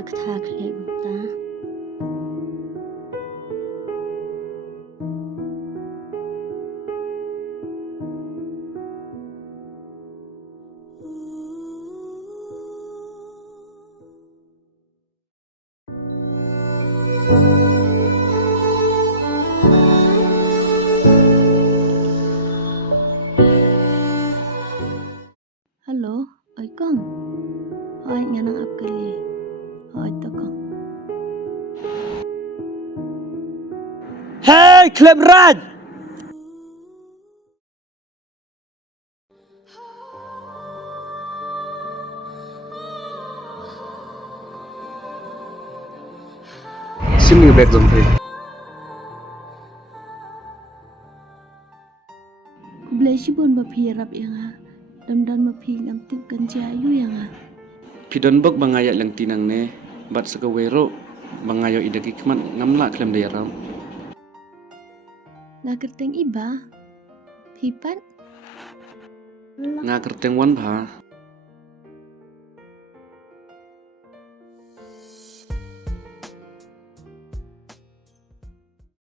nak thak le ta Hello, oi kong. Oi nganang ap kali. Oi to kong. Hey, Clemrad! Xin người bẹt dòng thầy. Kublai shibun ba phi rap yang ha. Dam ma phi ngam tip kan jayu yang ha. Pidon bok bangaya lang tinang ne, bat sa kawero, bangayo idagi kaman ngamla klem dayaram. Nga kerteng iba. Pipan. Nga kerteng wan ba?